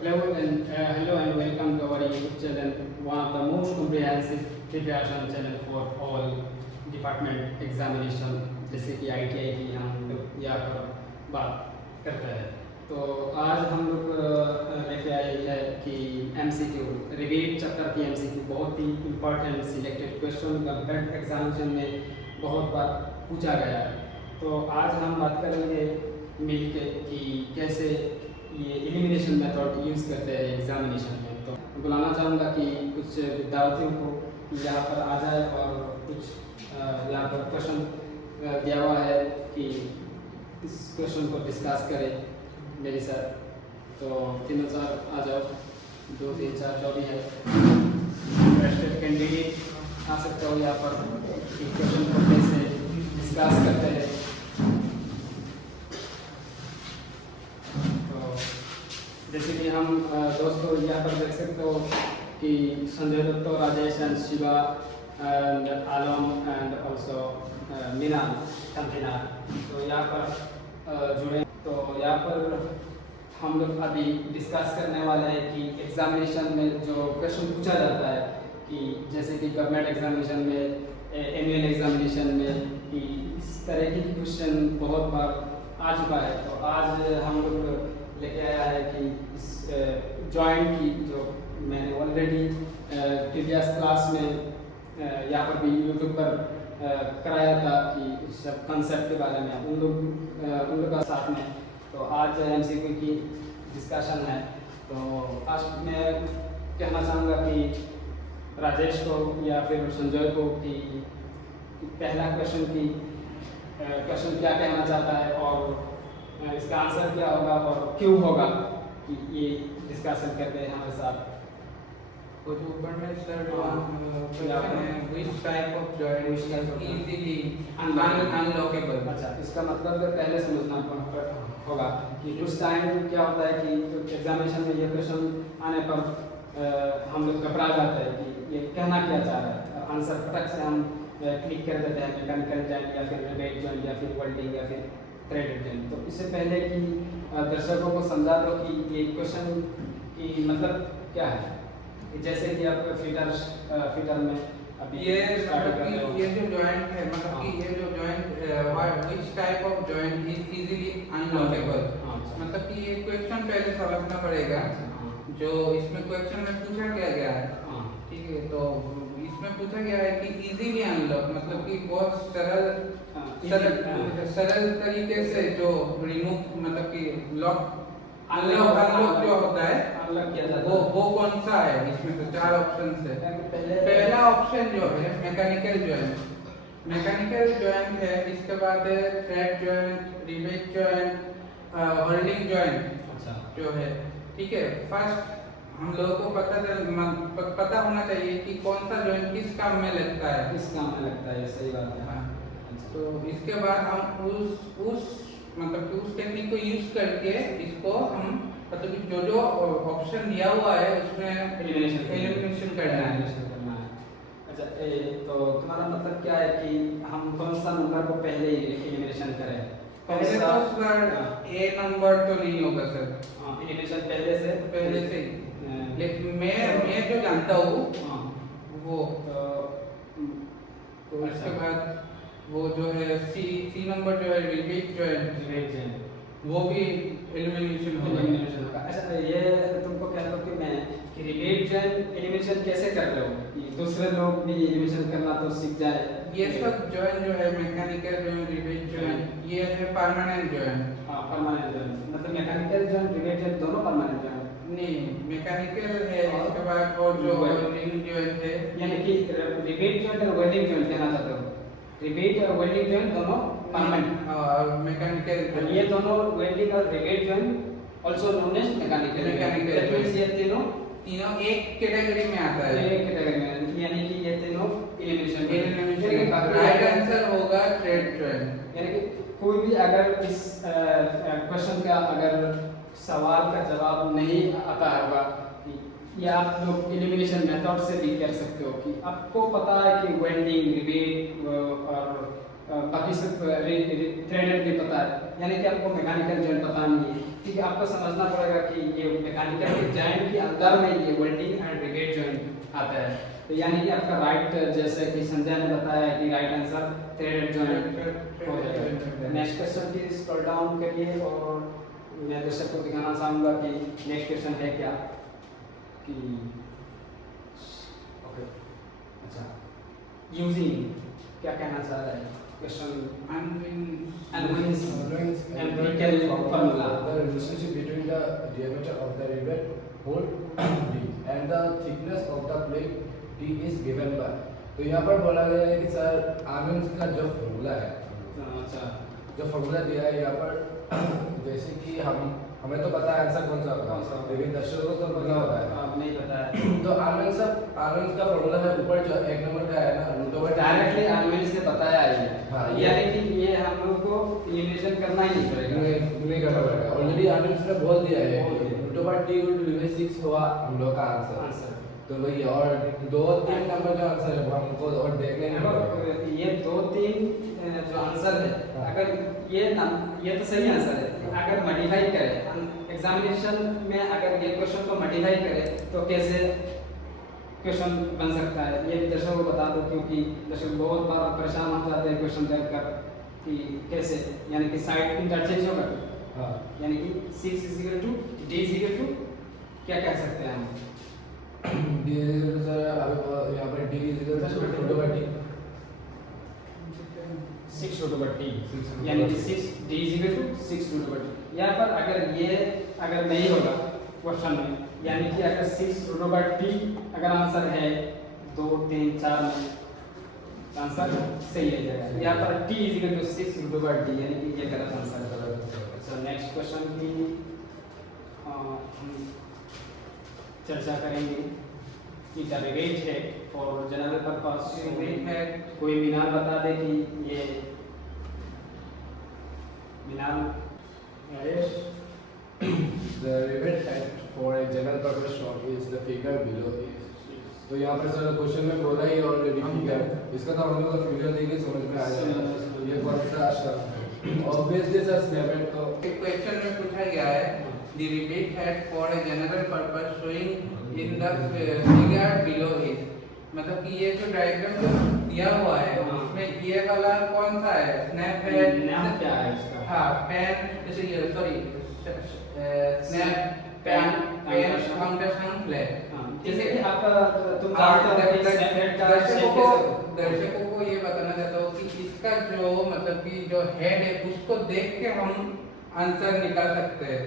Hello and welcome to our YouTube channel, one of the most comprehensive preparation channel for all department examination, जैसे कि ITI की हम लोग यहाँ पर बात करते हैं। तो आज हम लोग लेके आए हैं कि MCQ रिवीट चैप्टर की MCQ बहुत ही important selected question government examination में बहुत बार पूछा गया है। तो आज हम बात करेंगे मिलके कि कैसे ये एलिमिनेशन मेथड यूज़ करते हैं एग्जामिनेशन में। तो बुलाना चाहूँगा कि कुछ विद्यार्थियों को यहाँ पर आ जाए और कुछ यहाँ पर क्वेश्चन दिया हुआ है कि इस क्वेश्चन को डिस्कस करें मेरे साथ। तो 3-4 आ जाओ, 2-3-4 जो भी है इंटरेस्टेड कैंडिडेट आ सकते हो यहाँ पर क्वेश्चन को कैसे डिस्कस करते हैं। जैसे कि हम दोस्तों यहाँ पर देख सकते हो कि Sanjay Dutt, Rajesh and Shiva and Alam and also Meena तमहीना तो यहाँ पर जुड़े। तो यहाँ पर हम लोग अभी डिस्कस करने वाले हैं कि एग्जामिनेशन में जो क्वेश्चन पूछा जाता है कि जैसे कि गवर्नमेंट एग्जामिनेशन में, एनुअल एग्जामिनेशन में कि इस तरह की क्वेश्चन बहुत बार आ चुका है। तो आज हम लोग लेके आया है कि इस जॉइंट की जो मैंने ऑलरेडी प्रीवियस क्लास में यहाँ पर भी यूट्यूब पर कराया था कि सब कंसेप्ट के बारे में उन लोग का साथ में। तो आज MCQ की डिस्कशन है। तो आज मैं कहना चाहूँगा कि राजेश को या फिर संजय को कि पहला क्वेश्चन क्या कहना चाहता है और इसका आंसर क्या होगा और क्यों होगा कि ये डिस्कशन करते हैं हमारे साथ। तो जो ऊपर में which type of joint is easily unlockable। अच्छा, इसका मतलब पहले समझना होगा कि उस टाइम क्या होता है कि एग्जामिनेशन में ये क्वेश्चन आने पर हम लोग घबरा जाते हैं कि ये कहना क्या चाह रहा है। आंसर फटक से हम क्लिक कर देते हैं, मैकेनिकल जॉइंट या फिर रिवेट जॉइंट या फिर वेल्डिंग या फिर थ्रेडेड जॉइंट। तो इससे पहले कि दर्शकों को समझा दो कि ये क्वेश्चन की मतलब क्या है। जैसे कि आप फीटर में अभी ये जो जॉइंट है, मतलब कि ये जो joint which type of joint is easily unlockable। मतलब कि ये क्वेश्चन पहले समझना पड़ेगा जो इसमें क्वेश्चन में पूछा गया है। ठीक है, तो इसमें पूछा गया है कि इजीली अनलॉक मतलब कि बहुत सरल तरीके से जो रिमूव मतलब कि लॉक अनलॉक जो होता है अनलॉक किया जाता है वो कौन सा है। इसमें तो 4 ऑप्शन है। पहला ऑप्शन जो है मैकेनिकल जॉइंट है। इसके बाद है thread joint, rivet joint, welding joint जो है। ठीक है, फर्स्ट हम लोगों को पता होना चाहिए कि कौन सा जॉइंट किस काम में लगता है। सही बात है। हाँ, तो इसके बाद हम उस मतलब उस टेक्निक को यूज करके इसको हम मतलब जो ऑप्शन दिया हुआ है उसमें एलिमिनेशन करना है। अच्छा, तो तुम्हारा मतलब क्या है कि हम कौन सा नंबर को पहले एलिमिनेशन करें? पहले तो सर ए नंबर तो नहीं होगा सर। एलिमिनेशन पहले से लेकिन मैं जो जानता हूँ वो तो इसके बाद वो जो है सी नंबर जो है रिवेट जॉइंट वो भी एलिमिनेशन होगा। अच्छा, ये तुमको कहता हूँ कि मैं कि रिवेट जॉइंट एलिमिनेशन कैसे कर रहे हो कि दूसरे लोग भी एलिमिनेशन करना तो सीख जाए। ये सब जॉइंट जो है मैकेनिकल जॉइंट, रिवेट जॉइंट, ये है परमानेंट जॉइंट। परमानेंट जॉइंट मतलब मैकेनिकल जॉइंट, रिवेट जॉइंट दोनों परमानेंट जॉइंट नहीं, मैकेनिकल है। इसके बाद और जो वेल्डिंग जॉइंट है, यानी कि रिवेट जॉइंट और वेल्डिंग जॉइंट कहना चाहते हो। रिवेट और वेल्डिंग जॉइंट दोनों परमानेंट और मैकेनिकल ये दोनों वेल्डिंग और rivet joint also known as mechanical. ये तीनों एक कैटेगरी में आता है। एक कैटेगरी में, यानी कि ये तीनों एलिमिनेशन राइट आंसर होगा थ्रेड जॉइंट। यानी कि कोई भी अगर इस क्वेश्चन का अगर सवाल का जवाब नहीं आता होगा कि या आप लोग एलिमिनेशन मेथड से भी कर सकते हो कि आपको पता है कि वेल्डिंग, रिवेट और बाकी सिर्फ थ्रेडेड भी पता है, यानी कि आपको मैकेनिकल जॉइंट पता नहीं है, ठीक है। आपको समझना पड़ेगा कि ये मैकेनिकल जॉइंट के अंदर में ये वेल्डिंग एंड रिवेट जॉइंट आता है। तो यानी कि आपका राइट, जैसे कि संजय ने बताया कि राइट आंसर थ्रेडेड जॉइंट हो जाएगा। नेक्स्ट क्वेश्चन की स्क्रॉल डाउन करिए और मैं दर्शक को दिखाना चाहूँगा कि नेक्स्ट क्वेश्चन है क्या कि ओके अच्छा यूजिंग क्या कहना चाह रहा है question empirical formula. The relationship between the diameter of the rivet hole D and the thickness of the plate T is given by। तो यहाँ पर बोला गया है कि सर आर्मेंस का जो फॉर्मूला है, अच्छा जो फॉर्मूला दिया है यहाँ पर जैसे कि हमें तो पता है आंसर कौन सा होगा, लेकिन दर्शकों को तो पता होता है नहीं पता है। तो आर्मेंस का फॉर्मूला है ऊपर जो एक नंबर का है ना, रूट ओवर डायरेक्टली आर्मेंस ने बताया है हाँ, यानी कि ये हम लोग को इल्यूशन करना ही नहीं पड़ेगा, नहीं करना पड़ेगा। ऑलरेडी आर्मेंस ने बोल दिया है रूट ओवर टी गुड 6 हुआ हम लोग का आंसर। तो वही और 2-3 नंबर का आंसर है वो हमको और देखने नहीं पड़ेगा। ये 2-3 जो आंसर है, अगर ये तो सही आंसर है, अगर मॉडिफाई करें एग्जामिनेशन में, अगर ये क्वेश्चन को मॉडिफाई करें तो कैसे क्वेश्चन बन सकता है, ये भी दर्शकों को बता दो, क्योंकि दर्शक बहुत बार परेशान हो जाते हैं क्वेश्चन देखकर कि कैसे, यानी कि साइड इंटरचेंज होगा हाँ यानी कि 6 D क्या कह सकते हैं हम D सर अब यहाँ पर D root over T 6 root over T यानी कि 6 D 6 रूट ओवर टी। यहाँ पर अगर नहीं होगा क्वेश्चन में, यानी कि अगर 6 रूट ओवर टी अगर आंसर है 2, 3, 4 में आंसर सही है जाएगा। यहाँ पर T 6 रूट ओवर टी यानी कि ये गलत आंसर है। सो नेक्स्ट क्वेश्चन की हम चर्चा करेंगे कि द रिवेट है और जनरल पर्पस है। कोई मीनार बता दे कि ये मीनार The rivet head for a general purpose shop is the figure below is। तो यहाँ पर सर क्वेश्चन में बोला ही ऑलरेडी फिगर, इसका तो हम लोग का फिगर देके समझ में आ जाएगा ये कौन सा आशा ऑब्वियसली सर स्नैपहेड। तो एक क्वेश्चन में पूछा गया है the rivet head for a general purpose showing in the figure below is, मतलब कि ये जो डायग्राम जो दिया हुआ है उसमें ये वाला कौन सा है, स्नैप हेड नाम क्या है इसका? हाँ पेन, जैसे ये sorry snap pen foundation flat, जैसे कि आप तुम जानते हो कि स्नैपहेड का दर्शकों को ये बताना चाहता हूँ कि इसका जो मतलब कि जो हेड है उसको देख के हम आंसर निकाल सकते हैं।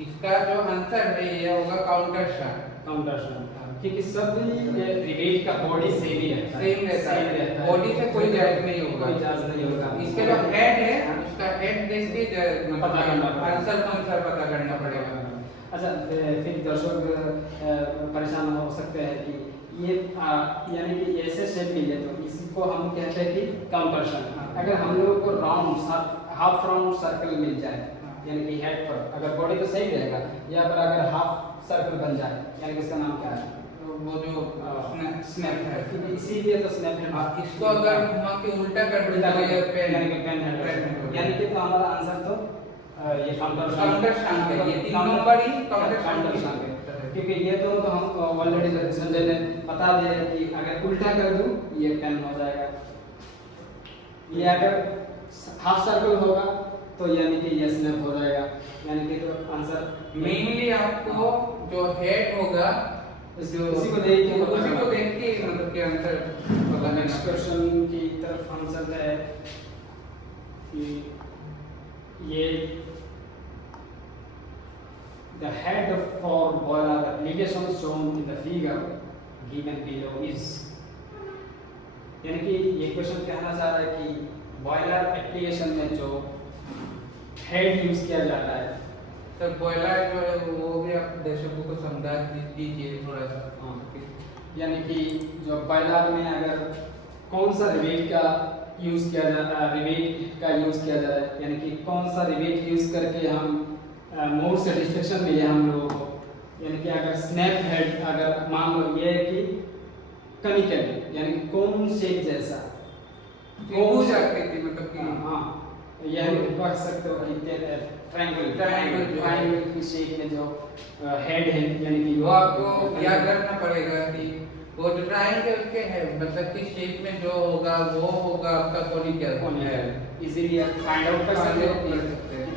इसका जो आंसर है ये होगा काउंटर शाफ्ट, क्योंकि सब रिवेट का बॉडी सेम ही रहता है, सेम रहता है, बॉडी से कोई जांच नहीं होगा, कोई जांच नहीं होगा। इसके जो हेड है उसका हेड देख के पता करना पड़ेगा, आंसर कौन सा पता करना पड़ेगा। अच्छा फिर दर्शक परेशान हो सकते हैं कि ये यानी कि ऐसे शेप मिले तो इसको हम कहते हैं कि काउंटर शाफ्ट। अगर हम लोग को राउंड हाफ राउंड सर्कल मिल जाए यानी कि हेड पर, अगर बॉडी तो सही रहेगा, या पर अगर हाफ सर्कल बन जाए यानी कि इसका नाम क्या है, वो जो स्नैप है, इसीलिए तो स्नैप है। इसको अगर घुमा के उल्टा कर दिया तो ये पेन यानी कि पेन हेड, यानी कि तो हमारा आंसर तो ये काउंटर शाफ्ट है, ये 3 नंबर ही काउंटर शाफ्ट है, क्योंकि ये तो हम ऑलरेडी संजय ने बता दिया है कि अगर उल्टा कर दूं ये पेन हो जाएगा, ये अगर हाफ सर्कल होगा तो यानी कि ये स्नैप हो जाएगा, यानी कि तो आंसर मेनली आपको जो हेड होगा उसी को देख के मतलब कि आंसर पता। नेक्स्ट क्वेश्चन की तरफ हम चलते हैं कि ये the head for boiler application shown in the figure given below is, यानी कि ये क्वेश्चन कहना चाह रहा है कि बॉयलर एप्लीकेशन में जो हेड यूज किया जाता है, सर बॉयलर जो है वो भी आप दर्शकों को समझा दीजिए थोड़ा सा। यानी कि जो बॉयलर में अगर कौन सा रिवेट का यूज किया जाता है, रिवेट का यूज किया जाता है, यानी कि कौन सा रिवेट यूज करके हम मोर सेटिस्फेक्शन मिले हम लोगों को, यानी कि अगर स्नैप हेड अगर मान लो ये है कि कनिकल यानी कि कौन शेप जैसा, त्रिभुज आकृति मतलब कि हाँ यह कह सकते हो कि ट्रायंगल की शेप में जो हेड है यानी कि वो आपको याद रखना पड़ेगा कि वो जो ट्रायंगल के है मतलब कि शेप में जो होगा वो होगा आपका कोनिकल है। इजीली आप फाइंड आउट कर सकते हो कि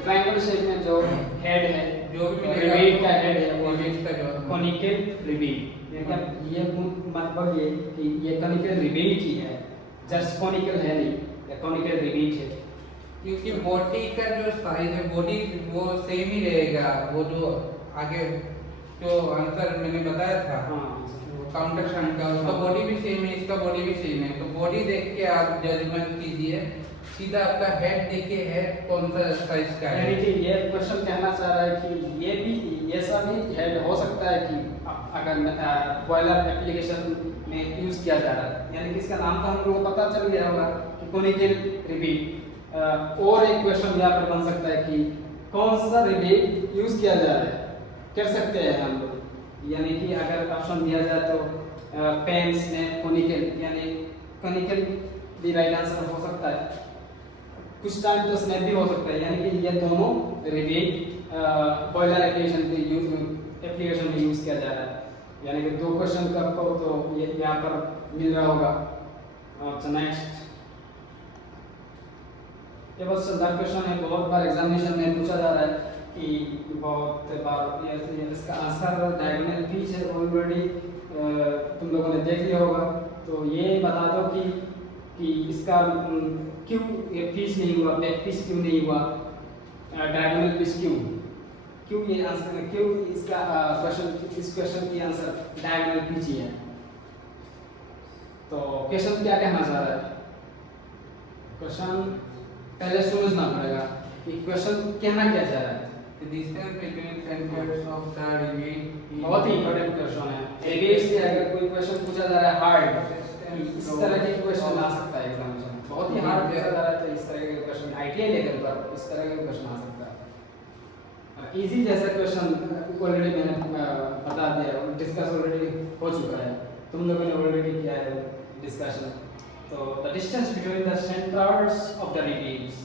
ट्रायंगल शेप में जो हेड है जो भी रिबेट का हेड है वो रिबेट का जो कोनिकल रिबेट यानी ये मतलब ये कि ये कोनिकल रिबेट ही है, जस्ट कोनिकल है नहीं, ये कोनिकल रिबेट है। क्योंकि बॉडी का जो साइज है बॉडी वो सेम ही रहेगा, वो जो आगे जो आंसर मैंने बताया था काउंटर शांट का उसका बॉडी भी सेम है, इसका बॉडी भी सेम है, तो बॉडी देख के आप जजमेंट कीजिए, सीधा आपका हेड देखिए हेड कौन सा साइज का है। यानी कि ये क्वेश्चन कहना चाह रहा है कि ये भी ऐसा भी हेड हो सकता है कि अगर बॉयलर एप्लीकेशन में यूज किया जा रहा है, यानी कि इसका नाम तो हम लोगों को पता चल गया होगा कि कोनिकल रिबेट। और एक क्वेश्चन यहाँ पर बन सकता है कि कौन सा रिबेट यूज किया जा रहा है, कर सकते हैं हम लोग, यानी कि अगर ऑप्शन दिया जाए तो पेन्स में कोनिकल यानी कोनिकल भी राइट आंसर हो सकता है, कुछ टाइम तो स्नैप भी हो सकता है, यानी कि ये दोनों रिबेट बॉयलर एप्लीकेशन में यूज किया जा रहा है। यानी कि दो क्वेश्चन का आपको तो ये यहाँ पर मिल रहा होगा। अच्छा नेक्स्ट, ये बस सिंपल क्वेश्चन है, बहुत बार एग्जामिनेशन में पूछा जा रहा है कि बहुत बार इसका आंसर डायगोनल पीच है, ऑलरेडी तुम लोगों ने देख लिया होगा। तो ये बता दो कि इसका क्यों ये पीच नहीं हुआ, बैक पीच क्यों नहीं हुआ, डायगोनल पीच क्यों ये आंसर, क्यों इसका क्वेश्चन, इस क्वेश्चन की आंसर डायगोनल पीच ही है। तो क्वेश्चन क्या कहना चाह रहा है, क्वेश्चन पहले समझना पड़ेगा कि क्वेश्चन कहना क्या चाह रहा है। The distance between centers of the rivet बहुत ही इंपॉर्टेंट क्वेश्चन है, रिबेट से अगर कोई क्वेश्चन पूछा जा रहा है हार्ड, इस तरह के क्वेश्चन आ सकता है एग्जामिनेशन में, बहुत ही हार्ड पूछा जा रहा है तो इस तरह के क्वेश्चन आईटीआई लेवल पर इस तरह के क्वेश्चन आ सकता है। इजी जैसा क्वेश्चन ऑलरेडी मैंने बता दिया, डिस्कस ऑलरेडी हो चुका है, तुम लोगों ने ऑलरेडी किया है डिस्कशन। तो the distance between the centres of the rebates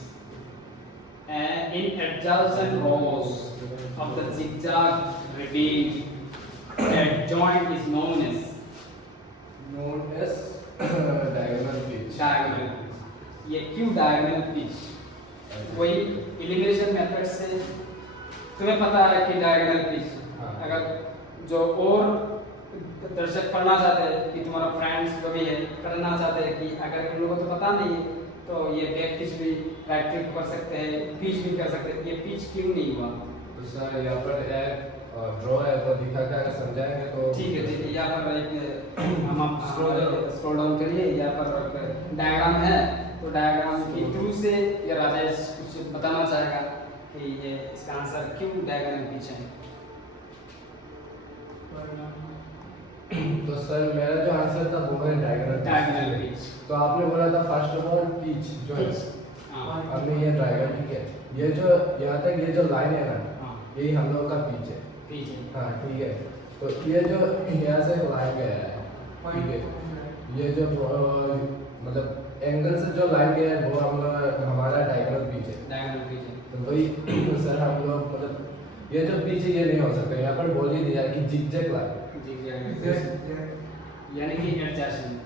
in adjacent rows of the zigzag rebate, that joint is known as diagonal pitch. diagonal. ये क्यों diagonal pitch? कोई एलिमिनेशन मेथड से तुम्हें पता है कि diagonal pitch, अगर जो और दर्शक पढ़ना चाहते हैं कि तुम्हारा फ्रेंड्स जो भी है पढ़ना चाहते हैं कि अगर उन लोगों को तो पता नहीं है तो ये बैक पिच भी राइट क्लिक कर सकते हैं, पिच भी कर सकते हैं, ये पिच क्यों नहीं हुआ। तो सर यहाँ पर एक ड्रॉ है तो दिखा के अगर समझाएंगे तो ठीक है, यहाँ पर एक हम आप स्क्रॉल डाउन करिए, यहाँ पर डायग्राम है, तो डायग्राम के थ्रू से ये राजेश कुछ बताना चाहेगा कि ये इसका आंसर क्यों डायग्राम पिच है। तो सर मेरा जो आंसर था वो है डायगोनल पिच। तो आपने बोला था फर्स्ट ऑफ ऑल पिच जो है, हमने ये डायग्राम ठीक है, ये जो यहाँ तक ये जो लाइन है ना यही हम लोग का पिच है, हाँ ठीक है। तो ये जो यहाँ से लाइन गया है ठीक है, ये जो मतलब एंगल से जो लाइन गया है वो हम लोग हमारा डायगोनल पिच है। तो वही सर हम लोग मतलब ये जो पिच है ये नहीं हो सकता, यहाँ पर बोल ही दिया कि जिगजैग लाइन, यानी कि एडजस्टमेंट,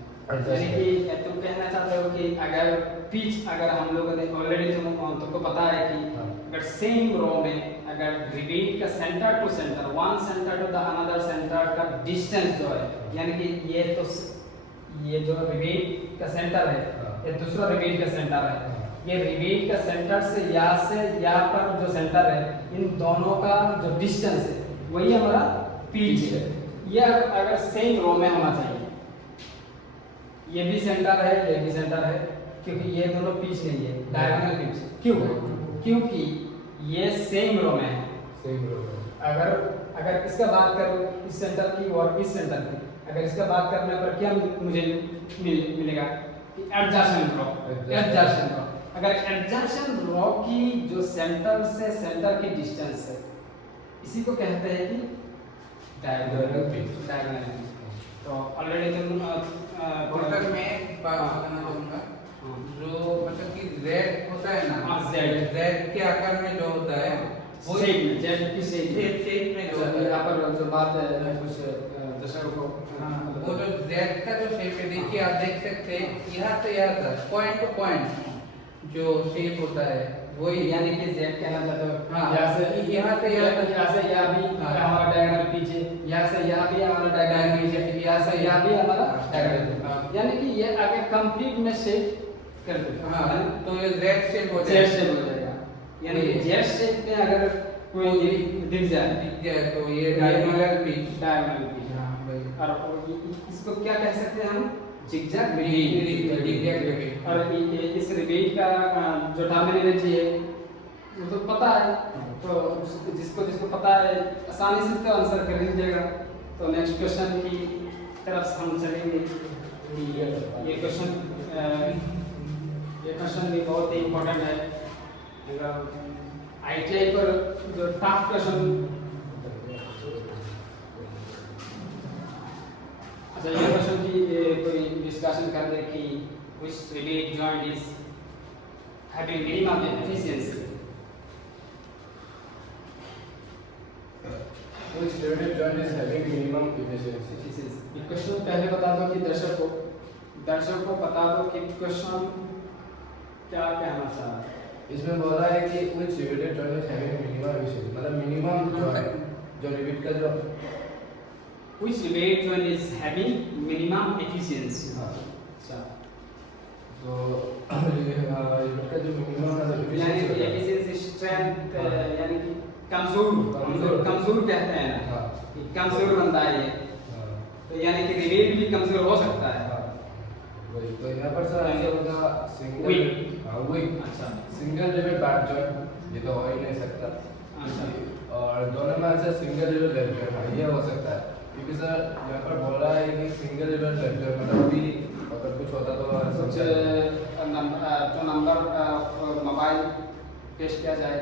यानी कि तुम कहना चाहते हो कि अगर पिच अगर हम लोगों ने ऑलरेडी तुमको पता है कि अगर सेम रो में अगर रिबेट का centre to centre, one centre to the another centre का डिस्टेंस जो है, यानी कि ये जो रिबेट का सेंटर है ये दूसरा रिबेट का सेंटर है, ये रिबेट का सेंटर से यहाँ पर जो सेंटर है इन दोनों का जो डिस्टेंस है वही हमारा पिच है। ये अगर सेम रो में होना चाहिए, ये भी सेंटर है ये भी सेंटर है, क्योंकि ये दोनों पिच नहीं है, डायगोनल पिच। क्यों? क्योंकि ये सेम रो में है, सेम रो में। अगर इसका बात करूं इस सेंटर की और इस सेंटर की, अगर इसका बात करने पर क्या मुझे मिलेगा कि एडजेसेंट रो। अगर एडजेसेंट रो की जो सेंटर से सेंटर की डिस्टेंस है इसी को कहते हैं कि डायगोनल पिच। तो ऑलरेडी तुम मैं बात करना चाहूँगा जो मतलब कि Z होता है ना, हाँ, Z के आकार में जो होता है वो शेप में, जेड की शेप में जो होता है। यहाँ पर जो बात है कुछ दर्शकों को हाँ, वो जो Z का जो शेप है, देखिए आप देख सकते हैं यहाँ से यहाँ तक पॉइंट टू पॉइंट जो शेप होता है वही, यानी कि जेड कहना चाहते हो। हाँ, यहाँ से यहाँ से यहाँ तक, यहाँ से यहाँ भी हाँ, हमारा डायग्राम पीछे, यहाँ से यहाँ भी हमारा डायग्राम पीछे, यहाँ से यहाँ भी हमारा डायग्राम, हाँ। यानी कि ये आगे कंप्लीट में शेप कर दो। हाँ, तो ये Z शेप हो जेड जाएगा। शेप हो जाएगा, यानी कि जेड शेप में अगर कोई दिख जाए दिख जाए तो ये डायगोनल पिच। डायग्राम पीछे, हाँ भाई, और इसको क्या कह सकते हैं हम, जिगजैग zigzag रिबीट। और इस रिबीट का जो टर्मिनोलॉजी है वो तो पता है, तो जिसको जिसको पता है आसानी से तो आंसर कर लीजिएगा। तो नेक्स्ट क्वेश्चन की तरफ हम चलेंगे। ये क्वेश्चन भी बहुत ही इम्पोर्टेंट है। अगर ITI पर जो टफ क्वेश्चन, अच्छा ये क्वेश्चन की कोई डिस्कशन कर दे कि which rebate joint is having minimum efficiency। Which derivative joint is having minimum efficiency? ये क्वेश्चन पहले बता दो कि दर्शक को बता दो कि क्वेश्चन क्या कहना चाह रहा है। इसमें बोल रहा है कि which derivative joint is having minimum efficiency, मतलब मिनिमम जो है, जो रिबीट का जो which rebate joint is having minimum efficiency। हाँ, अच्छा, तो रिबीट का जो मिनिमम है यानी कि efficiency efficiency strength, हाँ। यानी कि कमजोर कहते हैं ना, हाँ। कि कमजोर बंदा है ये, हाँ, तो यानी कि रिबेट भी कमजोर हो सकता है। हाँ, वही तो यहाँ पर सर आंसर होगा सिंगल। Weak। हाँ वही, अच्छा, सिंगल रिबीट बैक जॉइंट, ये तो हो ही नहीं सकता। अच्छा, और दोनों में आंसर सिंगल रिबीट लेफ्ट जॉइंट, हाँ ये हो सकता है, क्योंकि सर यहाँ पर बोल रहा है कि सिंगल रिबीट लेफ्ट जॉइंट मतलब भी अगर कुछ होता तो कुछ नंबर मोबाइल पेश किया जाए,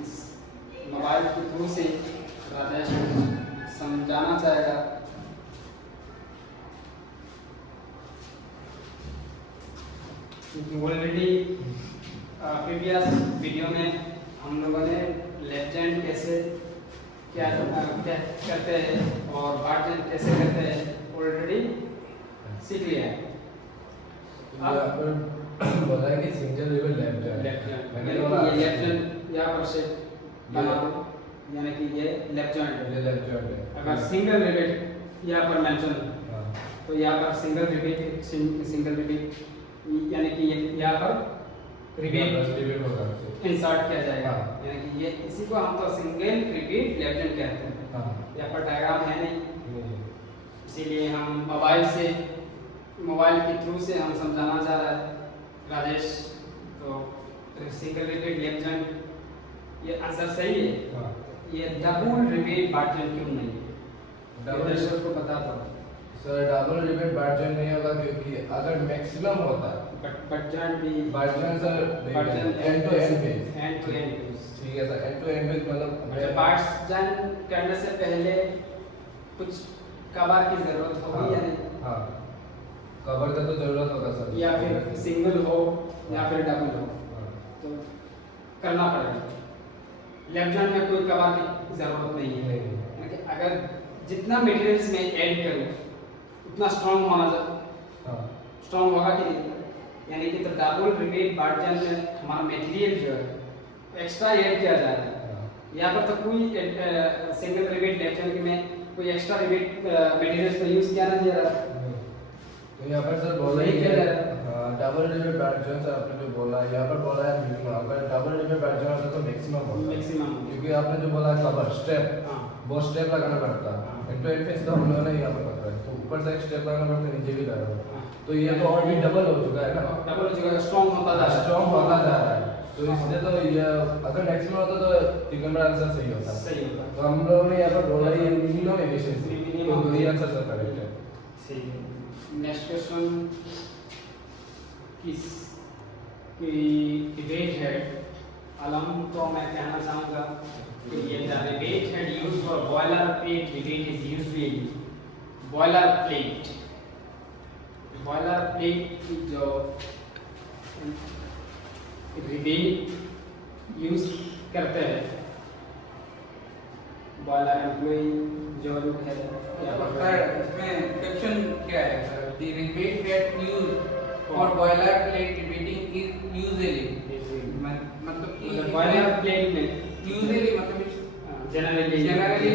इस मोबाइल के थ्रू से राजेश समझाना चाहेगा। ऑलरेडी प्रीवियस वीडियो में हम लोगों ने लेफ्ट हैंड कैसे क्या करते हैं और राइट हैंड कैसे करते हैं ऑलरेडी सीख लिया है। यहाँ पर बोल रहा है कि सिंगल रिबीट लेफ्ट जॉइंट, मैंने बोला ये लेफ्ट हैंड यहाँ पर से बना दो, यानी कि ये लेफ्ट जॉइंट है। ये लेफ्ट जॉइंट है। अगर सिंगल रिबीट यहाँ पर मेंशन हाँ, तो यहाँ पर सिंगल रिबीट यानी कि यहाँ पर रिबीट रिबीट होगा। इंसर्ट किया जाएगा, हाँ। यानी कि ये इसी को हम तो सिंगल रिबीट लेफ्ट हैंड कहते हैं। हाँ, यहाँ पर डायग्राम है नहीं, नहीं, इसीलिए हम मोबाइल के थ्रू से हम समझाना चाह रहा है राजेश। तो सिंगल रिबीट लेफ्ट जॉइंट ये आंसर सही है। हाँ, ये डबल रिबीट बैक जॉइंट क्यों नहीं है, डबल दर्शक को बता दो। Sir double rivet back joint नहीं होगा, क्योंकि अगर मैक्सिमम होता बट जॉइंट भी back joint sir end to end face, end to end ठीक है sir, end to end face मतलब पार्ट्स जॉइंट करने से पहले कुछ कवर की जरूरत होगी या नहीं, हाँ, कवर का तो जरूरत होगा सर, या फिर सिंगल हो या फिर डबल हो, हाँ, तो करना पड़ेगा। लेफ्ट जॉइंट में कोई कवर की जरूरत नहीं है, नहीं, यानी कि अगर जितना मटेरियल्स में ऐड करूं उतना स्ट्रांग होना चाहिए, हाँ, स्ट्रांग होगा कि नहीं, यानी कि तो डबल रिबीट बैक जॉइंट में हमारा मटेरियल जो है एक्स्ट्रा ऐड किया जा रहा है। हाँ, यहाँ पर तो कोई सिंगल रिबीट लेफ्ट हैंड में कोई एक्स्ट्रा रिबीट मटेरियल्स का यूज किया नहीं जा रहा। तो यहाँ पर सर बोला ही नहीं किया जा है, हाँ, double rivet back joint sir आपने जो बोला है, यहाँ पर बोला है मिनिमम, अगर डबल रिबीट बैक जॉइंट होता तो मैक्सिमम होता, मैक्सिमम, क्योंकि आपने जो बोला कवर स्टेप, हाँ वो स्टेप लगाना पड़ता है, हाँ। एंड टू एंड फेज तो हम लोगों ने यहाँ पर पकड़ा है, तो ऊपर से एक स्टेप लगाना पड़ता है, नीचे भी लगाना पड़ता है, हाँ। तो ये तो और भी डबल हो चुका है ना, डबल जगह स्ट्रांग होता जा रहा है, स्ट्रॉन्ग होता जा रहा है, तो इसलिए तो ये अगर मैक्सिमम होता तो एक नंबर आंसर सही होता। सही होता है। तो हम लोगों ने यहाँ पर बोला ये मिनिमम एफिशिएंसी, Minimum तो ये आंसर सर करेक्ट है। ठीक है। नेक्स्ट क्वेश्चन किस की डिबेट है अलम, तो मैं कहना चाहूँगा कि ये the debate head used for boiler plate debate is usually boiler plate की जो रिबीट यूज करते हैं बॉयलर एम्प्लॉय जो लोग है सर इसमें क्वेश्चन क्या है sir? The rebate that used for boiler plate rebating is usually मतलब कि बॉयलर प्लेट में usually मतलब जनरली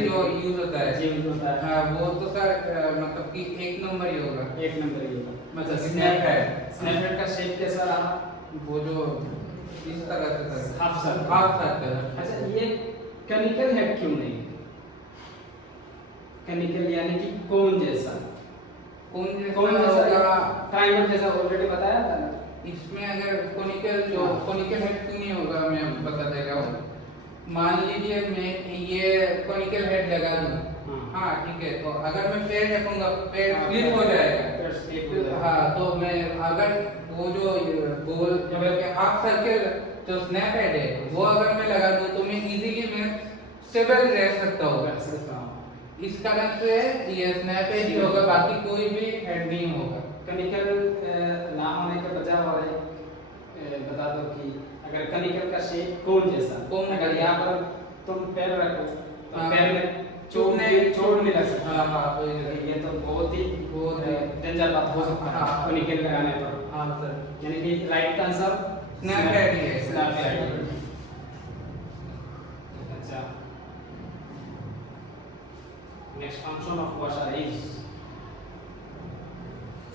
जो यूज होता है यूज होता है हाँ वो तो सर मतलब कि एक नंबर ही होगा। एक नंबर ये मतलब स्नैपहेड का शेप कैसा रहा? वो जो इस तरह से था हाफ सर्कल। Half circle. अच्छा ये कनिकल हेड क्यों नहीं? कनिकल यानी कि कोन जैसा कौन जैसा ट्रायंगल जैसा ऑलरेडी बताया था ना। इसमें अगर कोनिकल हेड क्यों नहीं होगा मैं बता देगा हूँ। मान लीजिए मैं ये कोनिकल हेड लगा दूं हाँ ठीक है तो अगर मैं पैर रखूंगा पैर स्लिप हो जाएगा हाँ तो मैं अगर वो जो गोल हाफ सर्कल जो स्नैप हेड है वो अगर मैं लगा दूं तो मैं इजीली मैं स्टेबल रह सकता हूँ। इस कारण से ये स्नैप हेड ही होगा बाकी कोई भी हेड नहीं होगा। कनिकल ना होने के बजाय और एक बता दो कि अगर कनिकल का शेप कोन जैसा अगर यहाँ पर तुम पैर रखो तो पैर में चोट नहीं लग सकता। हाँ ये तो बहुत ही डेंजर बात हो सकता है कनिकल लगाने पर। हाँ सर यानी कि राइट आंसर स्नैप हेड ही है। Snap head. अच्छा next function of washer is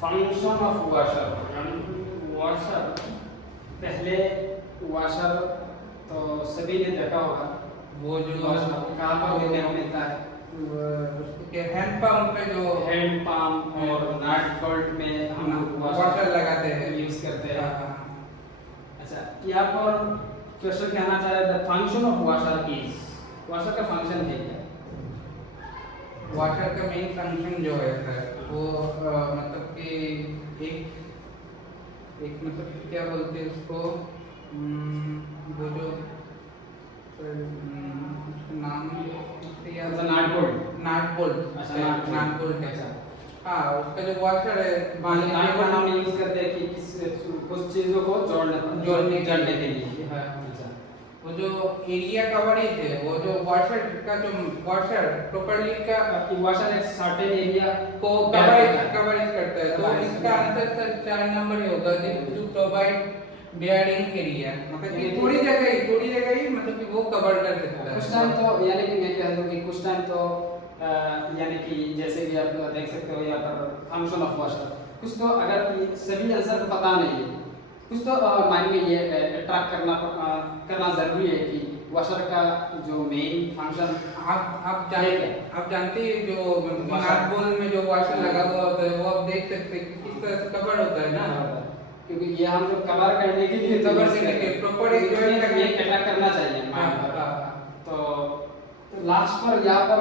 function of washer पहले वॉशर तो सभी ने देखा होगा वो जो कहाँ पर देखने को मिलता है? उसके हैंड पंप पे जो हैंड पंप और नट बोल्ट में हम वॉशर लगाते हैं यूज करते हैं। अच्छा यहाँ पर क्वेश्चन कहना चाह रहे the function of washer is washer का फंक्शन है क्या? वॉशर का मेन फंक्शन जो है सर वो मतलब कि एक मतलब कि क्या बोलते हैं उसको वो जो नाम नाट बोल्ट अच्छा हाँ उसका जो वॉशर है नाट बोल्ट हम यूज करते हैं कि कुछ चीजों को जोड़ने के लिए। अच्छा वो जो एरिया कवरेज है वो जो वॉशर प्रॉपर्ली का वॉशर एक सर्टेन एरिया को कवरेज करता है तो इसका आंसर सर 4 नंबर ही होगा टू प्रोवाइड बेयरिंग एरिया मतलब कि थोड़ी जगह ही मतलब कि वो कवर कर सकता है। कुछ टाइम तो यानी कि मैं कह दूं कि कुछ टाइम तो यानी कि जैसे कि आप देख सकते हो यहाँ पर फंक्शन ऑफ वॉशर कुछ तो अगर सभी आंसर पता नहीं है कुछ तो माइंड में ये ट्रैक करना जरूरी है कि वॉशर का जो मेन फंक्शन आप जानते हैं जो नाट बोल्ट में जो वॉशर लगा हुआ होता है वो आप देख सकते हैं किस तरह से कवर होता है ना क्योंकि ये हम लोग कवर करने के लिए कवर करने के प्रॉपर ये ट्रैक करना चाहिए। तो लास्ट पर यहाँ पर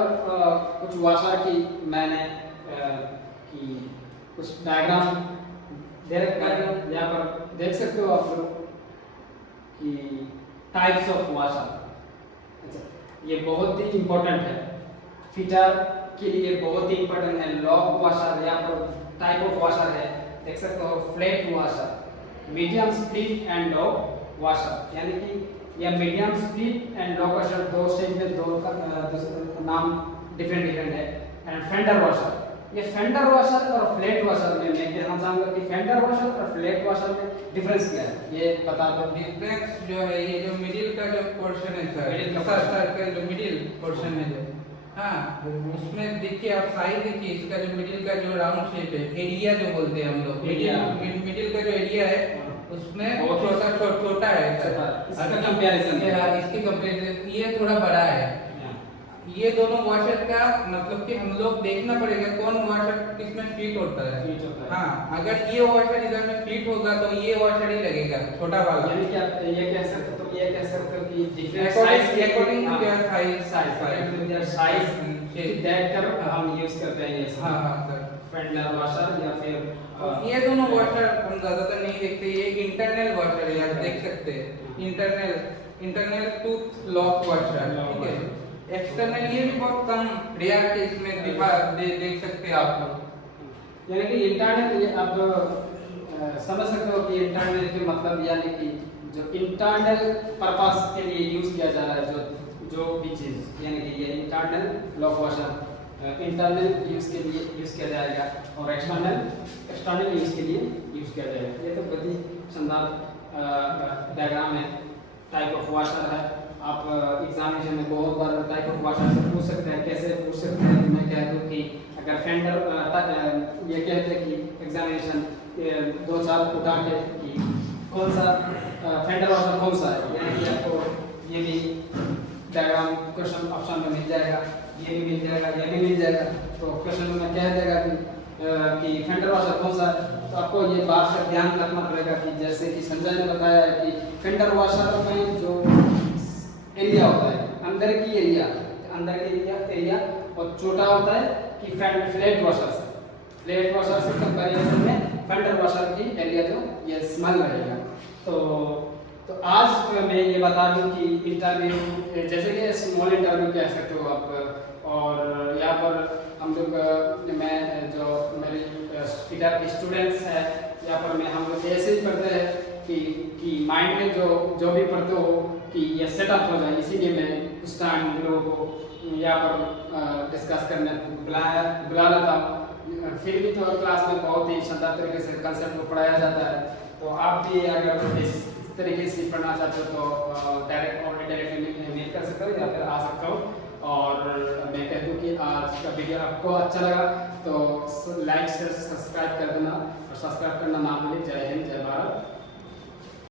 कुछ वॉशर की मैंने कि कुछ डायग्राम दे रखा है यहाँ पर देख सकते हो आप लोग कि टाइप्स ऑफ वॉशर। अच्छा ये बहुत ही इम्पोर्टेंट है फिटर के लिए बहुत ही इम्पोर्टेंट है। लॉक वॉशर यहाँ पर टाइप ऑफ वॉशर है देख सकते हो flat washer medium split and lock washer यानी कि यह medium split and lock washer दो स्टेज में दो का नाम डिफरेंट है। एंड फेंडर वॉशर ये फेंडर वॉशर और फ्लैट वॉशर में मैं कहना चाहूंगा कि फेंडर वॉशर और फ्लैट वॉशर में डिफरेंस क्या है ये बता दो। डिफरेंस जो है ये जो मिडिल का जो पोर्शन है सर सर्कल जो मिडिल पोर्शन है जो हाँ उसमें देखिए आप साइज देखिए इसका जो मिडिल का जो राउंड शेप है एरिया जो बोलते हैं हम लोग मिडिल का जो एरिया है उसमें छोटा है इसका कंपैरिजन इसकी कंपैरिजन ये थोड़ा बड़ा है। ये दोनों वॉशर का मतलब कि हम लोग देखना पड़ेगा कौन वॉशर किसमें फिट होता है। हाँ अगर ये वॉशर इधर में फिट होगा तो ये वॉशर ही लगेगा छोटा वाला। यानी कि आप ये कह सकते हो कि different according to their size देख कर हम यूज करते हैं ये। हाँ सर फेंडर वॉशर या फिर ये दोनों वॉशर हम ज्यादातर नहीं देखते। ये इंटरनल वॉशर है आप देख सकते हैं इंटरनल टूथ लॉक वॉशर ठीक है। एक्सटर्नल ये भी बहुत कम रेयर केस में देख सकते हैं आप लोग। यानी कि इंटरनल ये अब समझ सकते हो कि इंटरनल के मतलब यानी कि जो इंटरनल पर्पस के लिए यूज किया जा रहा है जो भी चीज़ यानी कि ये internal lock washer internal use के लिए यूज किया जाएगा और एक्सटर्नल यूज के लिए यूज किया जाएगा। ये तो बहुत ही शानदार डायग्राम है, टाइप ऑफ वॉशर है। आप एग्जामिनेशन में बहुत बार टाइप ऑफ वॉशर से पूछ सकते हैं। कैसे पूछ सकते हैं? मैं कह दूँ कि अगर फेंडर ये कहते हैं कि एग्जामिनेशन 2-4 उठा के कि कौन सा फेंडर वॉशर कौन सा है, यानी कि आपको ये भी डायग्राम क्वेश्चन ऑप्शन में मिल जाएगा, ये भी मिल जाएगा, ये भी मिल जाएगा। तो क्वेश्चन में कह देगा कि फेंडर वॉशर कौन सा है। तो आपको ये बात का ध्यान रखना पड़ेगा कि जैसे कि संजय ने बताया है कि फेंडर वॉशर में जो एरिया होता है, अंदर की एरिया और छोटा होता है कि फ्लैट वॉशर से कंपैरिजन में फेंडर वॉशर की एरिया जो ये स्मॉल रहेगा। तो आज मैं ये बता दूं कि इंटरव्यू जैसे कि स्मॉल इंटरव्यू कह सकते हो आप। और यहाँ पर हम लोग मैं जो मेरी इधर स्टूडेंट्स है यहाँ पर हम लोग ऐसे ही पढ़ते हैं कि माइंड में जो भी पढ़ते हो कि ये सेटअप हो जाए, इसीलिए मैं उस टाइम लोगों को यहाँ पर डिस्कस करने बुला लेता हूँ। फिर भी तो क्लास में बहुत ही शानदार तरीके से कंसेप्ट को पढ़ाया जाता है। तो आप भी अगर इस तरीके से पढ़ना चाहते हो तो डायरेक्ट और इनडायरेक्टली मेल कर सकते हो या फिर आ सकते हो। और मैं कह दूँ कि आज का वीडियो आपको अच्छा लगा तो लाइक शेयर सब्सक्राइब कर देना और सब्सक्राइब करना ना भूलें। जय हिंद, जय भारत।